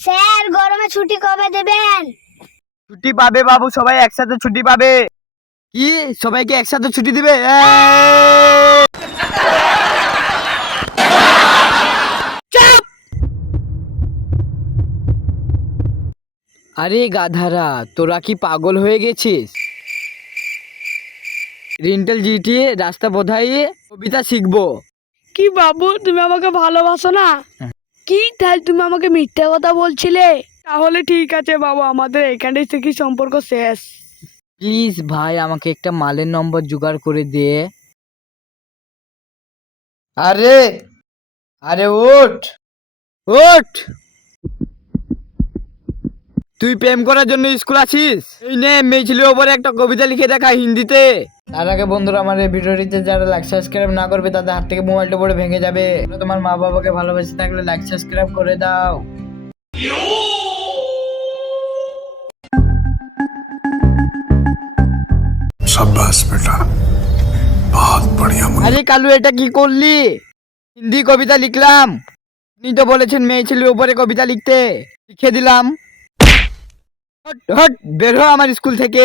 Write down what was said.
Sir গরমে ছুটি কবে দেবেন? ছুটি পাবে বাবু, সবাই একসাথে ছুটি পাবে। কি সবাইকে একসাথে ছুটি দিবে? আরে গাধারা, তোরা কি পাগল হয়ে গেছিস? রিন্টেল জিটি রাস্তা বোধাই কবিতা শিখবো। কি বাবু, তুমি আমাকে ভালোবাসো না? কি তাই তুমি আমাকে মিথ্যে কথা বলছিলে? তাহলে ঠিক আছে বাবু, আমাদের এখানেই থেকে সম্পর্ক শেষ। প্লিজ ভাই, আমাকে একটা মালের নম্বর জোগাড় করে দে। আরে আরে ওঠ ওঠ, তুই প্রেম করার জন্য স্কুল আসিস? এই নে, মেয়ে ছেলের ওপরে একটা কবিতা লিখে দেখা হিন্দিতে। তার আগে বন্ধুরা, আমার এই ভিডিওটিতে যারা লাইক সাবস্ক্রাইব না করবে তাদের হাত থেকে মোবাইলটা পড়ে ভেঙে যাবে। তোমার মা বাবাকে ভালোবেসে থাকলে লাইক সাবস্ক্রাইব করে দাও। शाबाश बेटा, बहुत बढ़िया। আরে কালু, এটা কি করলি? হিন্দি কবিতা লিখলাম। আপনি তো বলেছেন মেয়ে ছেলের উপরে কবিতা লিখতে, লিখে দিলাম। হট হট, বের হ আমার স্কুল থেকে।